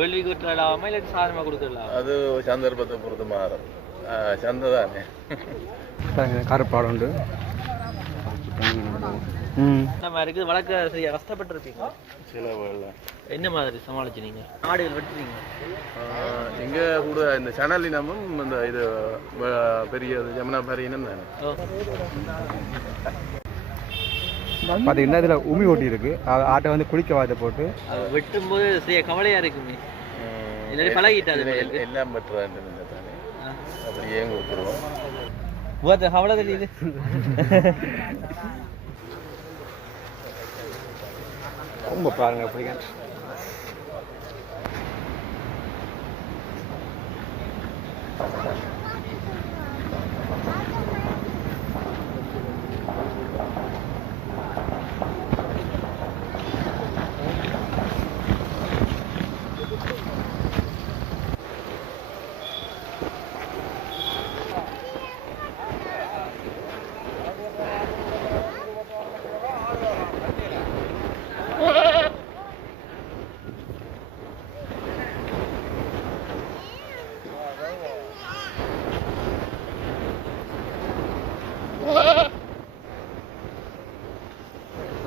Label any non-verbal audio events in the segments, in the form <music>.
வேள்விக்கு விட்டுலாமா இல்லாட்டி சாதனமாக கொடுத்துடலாம்? அது சந்தர்ப்பத்தை பொறுத்து மாறும். சந்தை தானே கருப்பாடு உண்டு நம்ம இருக்குது? வளர்க்க சரியா கஷ்டப்பட்டிருப்பீங்க சில என்ன மாதிரி சமாளிச்சு நீங்க? ஆடுகள் வெட்டுறீங்க. இங்கே கூட இந்த சனல் இனமும் இந்த இது பெரிய இது ஜமுனா பாரி இனம் தானே. பார்த்தீங்கன்னா இதில் உமி ஓட்டி இருக்கு. அது ஆட்டை வந்து குளிக்க வாய்த்த போட்டு. அது வெட்டும்போது சரியா கவலையா இருக்குமே. பழகிட்டாது. எல்லாம் பெற்றாண்டு தானே. அப்படியே கொடுத்துருவோம் கவலை தெரியுது. <laughs> ரொம்ப பாருங்க அப்படிங்க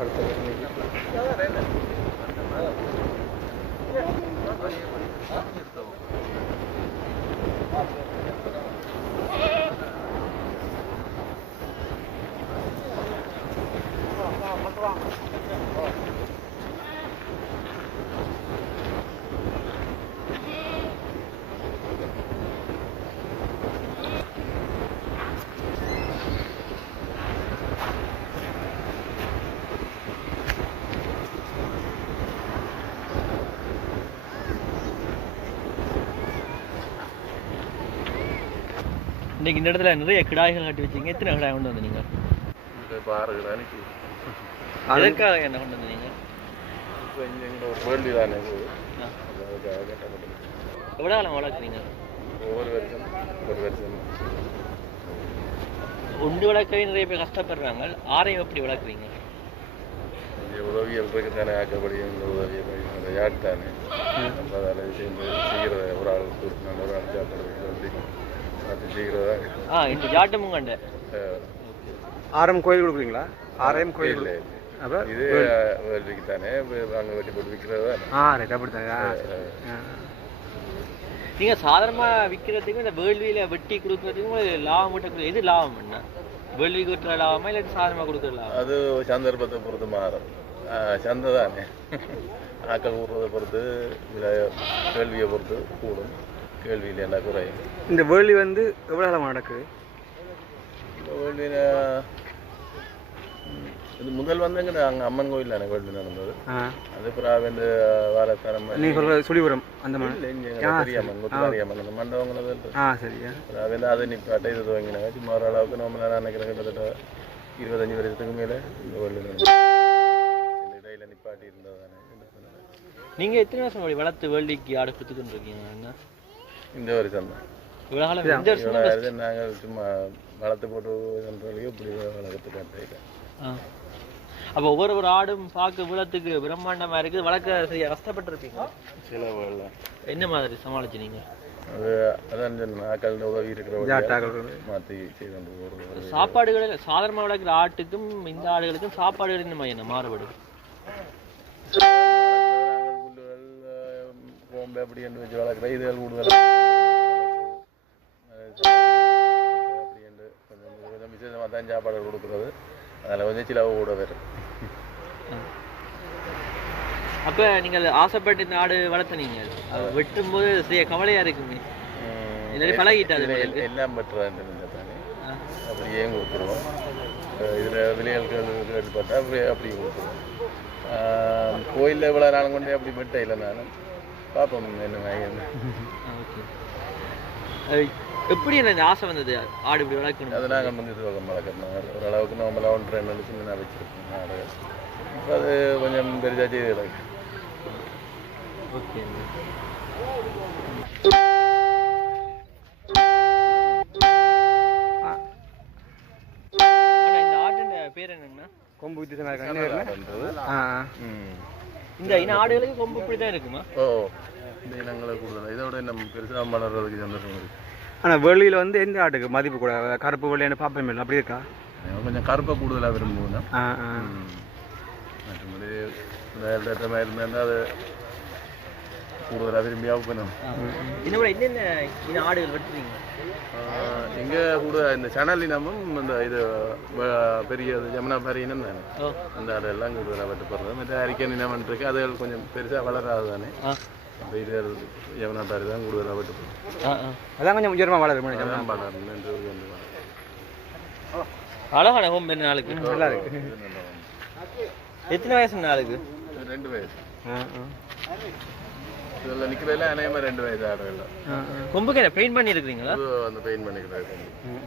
ಮಾಡ್ತಾರೆ இன்னைக்கு இந்த இடத்துல நிறைய கிடாய்கள் கட்டி வச்சீங்க எத்தனை கிடாய் கொண்டு வந்தீங்க? எதற்காக என்ன கொண்டு வந்தீங்க. அதுக்காக எவ்வளோ காலம் வளர்க்குறீங்க? ஒவ்வொரு வருஷம் ஒரு வருஷம். உண்டு வளர்க்கவே நிறைய பேர் கஷ்டப்படுறாங்க. ஆரையும் எப்படி வளர்க்குறீங்க? உதவிகள் இருக்கு தானே ஆக்கப்படி இந்த உதவியை அந்த யாட் தானே? நம்ம அதில் சேர்ந்து செய்கிறத ஒரு ஆள் ஒரு ஆள் சாப்பாடு அப்படி. அது செய்கிறதா ஆ இந்த ஜாட்டமும் கண்ட ஆரம் கோயில் கொடுக்குறீங்களா? ஆரம் கோயில் இல்லை கொடு- அப்போ இது வேள்விக்கு தானே அங்கே வெட்டி போட்டு விற்கிறது ஆ ரைட் அப்படி தான் நீங்க சாதாரணமா விற்கிறதுக்கும் இந்த வேள்வியில வெட்டி கொடுக்கறதுக்கும் லாபம் விட்ட எது லாபம் என்ன? வேள்விக்கு வெட்டுற லாபமா இல்லாட்டி சாதாரணமா கொடுக்குற லாபம்? அது சந்தர்ப்பத்தை பொறுத்து மாறும். ஆ, சந்தை தானே. ஆக்கள் கூடுறதை பொறுத்து இதில் கேள்வியை பொறுத்து கூடும். கேள்வியில் என்ன குறையும் இந்த வேலி வந்து எவ்வளோ காலம் நடக்குது? இந்த வேள்வியில் இது முதல் வந்தங்க அங்கே அம்மன் கோயில் எனக்கு வேள்வி நடந்தது. அது பிறகு வந்து வாரத்தரம் நீங்கள் சொல்கிற சுழிபுரம் அந்த மாதிரி. இல்லை இங்கே பெரிய அம்மன் முத்துமாரி அம்மன் அந்த மண்டபங்கள் ஆ சரியா அது வந்து அதை நிப்பாட்ட இது துவங்கினாங்க சும்மா ஓரளவுக்கு நம்ம நான் நினைக்கிறேன். கிட்டத்தட்ட இருபத்தஞ்சி வருஷத்துக்கு மேலே இந்த வேள்வி நடந்தது. இந்த இடையில நிப்பாட்டி இருந்தது. தானே நீங்க எத்தனை வருஷம் வளர்த்து வேள்விக்கு ஆடு கொடுத்துக்கிட்டு இருக்கீங்க? என்ன? இந்த வருஷம் தான் நாங்கள் சும்மா வளர்த்து போட்டு பண்ணுறதுக்கு இப்படி வளர்த்து காட்டுறேன் ஆ. அப்ப ஒவ்வொரு ஒரு ஆடும் பார்க்க விழத்துக்கு பிரம்மாண்டமா இருக்குது. வளர்க்க சரியா கஷ்டப்பட்டிருப்பீங்க சில என்ன மாதிரி சமாளிச்சு நீங்க? அது அதான் சொன்னேன் ஆக்கள் உதவி இருக்கிற ஜாட்டாக்கள் மாற்றி செய்து கொண்டு போகிறது சாப்பாடுகள் சாதாரணமா வளர்க்குற ஆட்டுக்கும் இந்த ஆடுகளுக்கும் சாப்பாடுகள் என்ன மாதிரி அப்படி என்று வச்சு வளர்க்குற இதுகள் கூடுதல். அப்படி என்று கொஞ்சம் கொஞ்சம் விசேஷமாக தான் சாப்பாடு கொடுக்குறது. அதில் கொஞ்சம் சிலவு கூட வரும். அப்ப நீங்க ஆசைப்பட்டு இந்த ஆடு வளர்த்தனீங்க. அது வெட்டும் போது சரியா கவலையா இருக்குமே. பழகிட்டாது இதுல உங்களுக்கு. எல்லாம் பெற்றாண்டு தானே. அப்படியே கொடுத்துருவோம். இதில் விலைகள் கேள்விப்பட்டால் அப்படியே அப்படியே கொடுத்துருவோம். கோயிலில் இவ்வளோ நாளும் கொண்டே அப்படி பெட்ட இல்லை நானும் பார்ப்போம் என்ன. அது எப்படி எனக்கு இந்த ஆசை வந்தது? ஆடு இப்படி வளர்க்கணும். அது நாங்கள் வந்து துவக்கம் வளர்க்கணும். ஓரளவுக்கு நார்மலாக ஒன்றரை ரெண்டு சின்ன வச்சுருக்கோம் ஆடு. இப்போ அது கொஞ்சம் பெரிதாக செய்து கிடக்கு ஓகே. பேர் என்னங்கண்ணா? கொம்பு வித்தியாசமாக இருக்கு? இந்த இன ஆடுகளுக்கு கொம்பு இப்படி தான் இருக்குமா ஓ இந்த இனங்களை கூடுதலாக இதை விட நம்ம பெருசாக வளர்றதுக்கு இருக்குது ஆனால் வேர்ல்டில் வந்து எந்த ஆட்டுக்கு மதிப்பு கூட கருப்பு வெள்ளையான பாப்பேன் இல்லை அப்படி இருக்கா கொஞ்சம் கருப்பை கூடுதலாக விரும்புவேன் ஆ ஆ மற்றபடி இந்த மாதிரி இருந்தால் அது இன்னும் ஆடுகள் வெட்டுறீங்க? இங்கே கூடுதல் இந்த சேனல் இனமும் இந்த இது பெரிய ஜமுனா பாரி இனம் தானே. அந்த ஆடெல்லாம் கூடுதலாக வெட்டப்படுறது. மற்ற அரிக்கன் இனம் இருக்கு அது கொஞ்சம் பெருசாக வளராது தானே. இது ஜமுனா பாரி தான் கூடுதலாக ஆ அதான் கொஞ்சம் உயரமாக வளரும் வளரும். என்று ஒரு வந்து வளரும். அழகான ஹோம் பெண் நாளுக்கு நல்லா இருக்கு. எத்தனை வயசு நாளுக்கு ரெண்டு வயசு. இதில் நிற்கிறதுல அநேகமாக ரெண்டு வயசு ஆடுகள் ஆ ஆ. கொம்புக்கு என்ன பெயிண்ட் பண்ணி இருக்கிறீங்களா அது அந்த பெயிண்ட் ம்.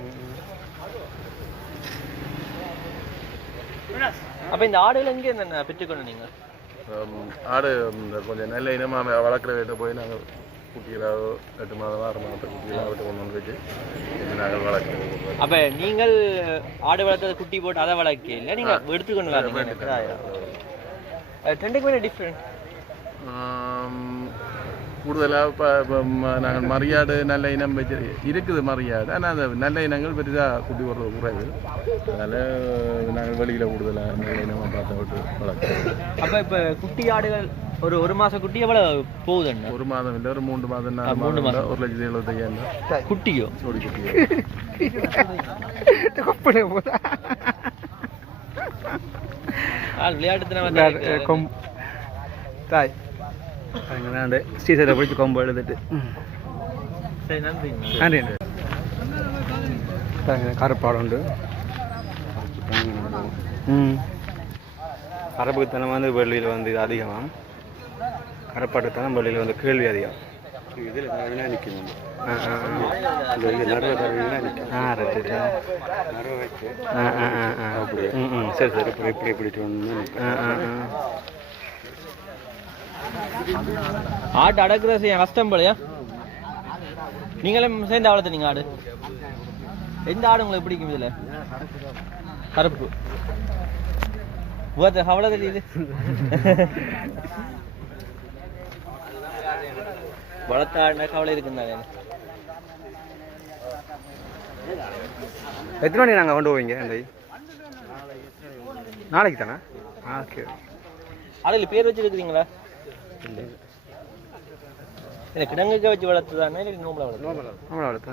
அப்ப இந்த ஆடுகள் எங்கே என்ன பெற்றுக்கொண்டு நீங்க ஆடு கொஞ்சம் நல்ல இனமாக வளர்க்குற வீட்டை போய் நாங்கள் குட்டிகளாக எட்டு மாதம் ஆறு மாதத்தை குட்டிகளாக விட்டு கொண்டு வந்து வச்சு நாங்கள் வளர்க்குறோம். அப்ப நீங்கள் ஆடு வளர்த்தது குட்டி போட்டு அதை வளர்க்க இல்லை நீங்க எடுத்துக்கொண்டு வரீங்க ரெண்டுக்கு என்ன டிஃப்ரெண்ட் கூடுதலாக இப்போ நாங்கள் மரியாடு நல்ல இனம் வச்சு இருக்குது மரியாடு ஆனால் அந்த நல்ல இனங்கள் பெரிதாக குட்டி போடுறது குறைவு அதனால் நாங்கள் வெளியில் கூடுதலாக நல்ல இனமாக பார்த்து விட்டு வளர்க்குறோம் அப்ப இப்ப குட்டி ஆடுகள் ஒரு ஒரு மாசம் குட்டி எவ்வளவு போகுதுண்ணா ஒரு மாதம் இல்லை ஒரு மூன்று மாதம் நாலு மூணு மாதம் ஒரு லட்சத்தி எழுபத்தையாயிரம் குட்டியோ ஜோடி குட்டி கொப்பளை போதா ஆள் விளையாட்டுத்தனமா தான் விளையாடு- இருக்கு. கொம் தாய் அங்கே ஸ்ரீசைலை பிடிச்சி கொம்பு எழுதிட்டு நன்றி நன்றி கருப்பாடு உண்டு ம் கரப்புத்தனம் வந்து வெள்ளியில் வந்து இது அதிகமாக கரப்பாட்டுத்தனம் வெள்ளியில் வந்து கேள்வி அதிகம் இதில் நான் நிற்கணும் ஆ ஆ ஆ. நடுவில் நிற்கும் ஆ ரைட் நடுவை வச்சு ஆ ஆ ஆ ஆ ம் ம் சரி சரி இப்படி இப்படி இப்படி ஒன்று ஆ ஆ ஆ ஆட்டு அடக்குறது செய்ய கஷ்டம் போலையா? நீங்களும் சேர்ந்து வளர்த்துனீங்க ஆடு. எந்த ஆடு உங்களுக்கு பிடிக்கும் இதுல? கருப்பு. உகத்த அவ்வளோ தெரியுது. வளர்த்த ஆடுனா கவலை இருக்குந்தாங்க எத்தனை மணி நாங்கள் கொண்டு போவீங்க அந்த நாளைக்கு தானே? ஓகே ஆடுகள் பேர் வச்சிருக்கிறீங்களா? இல்லை கிடங்குக்க வச்சு வளர்த்து தானே இல்லை நோம்பல வளர்த்து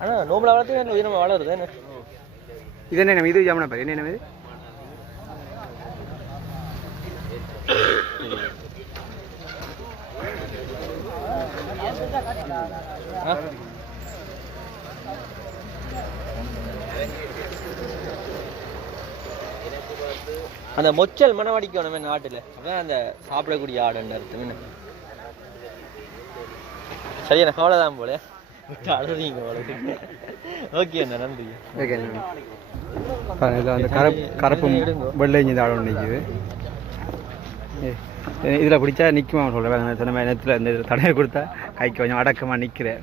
ஆனால் நோம்பல வளர்த்து உயிரமாக வளருது என்ன இது என்ன இது ஜாமனா பாரு என்ன என்ன இது ஆ? அந்த மொச்சல் மனம் அடிக்கணும் நாட்டில். அப்பதான் அந்த சாப்பிடக்கூடிய ஆடுன்னு அர்த்தம். என்ன? சரி எனக்கு அவ்வளோதான் போல. போல. ஓகே அண்ணா நன்றி. ஓகே பாருங்க இதில் வந்து கரப் கருப்பும் வெள்ளைஞ்சி தாழ நிற்கிது இதில் பிடிச்சா நிற்குமா சொல்கிறேன் சொன்ன மாதிரி நேரத்தில் இந்த தடையை கொடுத்தா கைக்கு கொஞ்சம் அடக்கமாக நிற்கிறேன்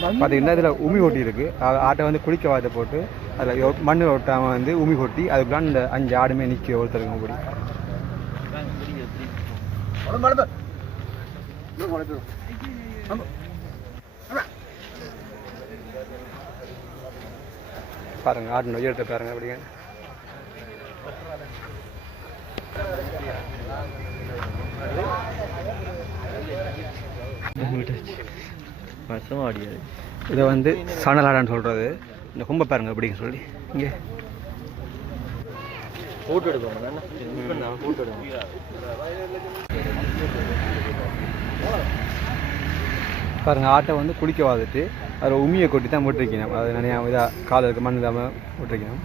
பார்த்தீங்கன்னா இதில் உமி ஓட்டி இருக்குது ஆட்டை வந்து குளிக்க வாத போட்டு அதில் மண் ஓட்டாமல் வந்து உமி கொட்டி அதுக்குலாம் இந்த அஞ்சு ஆடுமே நிற்க ஒருத்தருக்கு கூடி பாருங்க ஆடு நொய் எடுத்து பாருங்க அப்படிங்க போயிட்டாச்சு வருஷமாக அடியாது இதை வந்து சணலாடான்னு சொல்கிறது இந்த கும்ப பாருங்க எப்படின்னு சொல்லி. இங்கே. ஃபோட்டோ எடுக்கணும் ஃபோட்டோ ஆட்டை வந்து குளிக்க வாதுட்டு அதில் உமியை கொட்டி தான் போட்டிருக்கணும் அது நிறையா இதாக காலுக்கு மண் இல்லாமல் போட்டிருக்கணும்